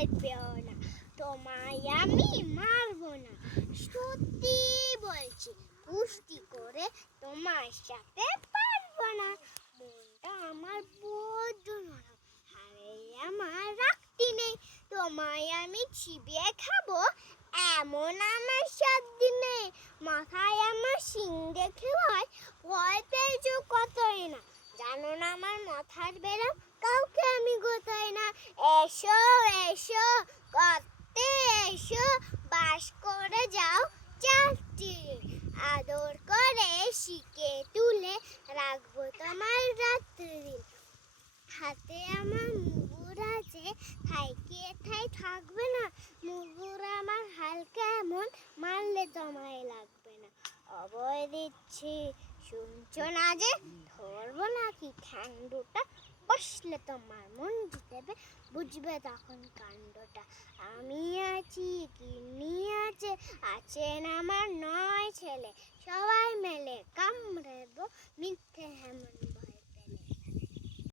ভয় পেও না, তোমায় আমি মারবো না। সত্যি বলছি, কুস্তি করে তোমার সাথে পারবো না। মনটা আমার বড্ড নরম, হারে আমার রাখতি নেই। তোমায় আমি চিবিয়ে খাবো এমন আমার সাধ্য নেই। মাথায় আমার শিং দেখে ভয় পেয়েছো কতই না। জানো না আমার মাথার বেরাম, কাউকে আমি গোতাই না। এসো এসো করতে এসো, বাস করে যাও চারটি। আদর করে শিকে তুলে রাখবো তোমার রাত্রি। হাতে আমার মুগুর আছে, থাইকে ঠাই থাকবে না। মুগুর আমার হালকা এমন, মারলে তোমায় লাগবে না। অভয় দিচ্ছি, শুনছো না যে? ধরবো নাকি ঠ্যাং দুটা, বসলে তোমার মন জিতেবে, বুঝবে তখন কাণ্ডটা। আমি আছি, গিন্নি আছে, আছেন আমার 9 ছেলে, সবাই মেলে কামড়েবো মিথ্যে হেমন।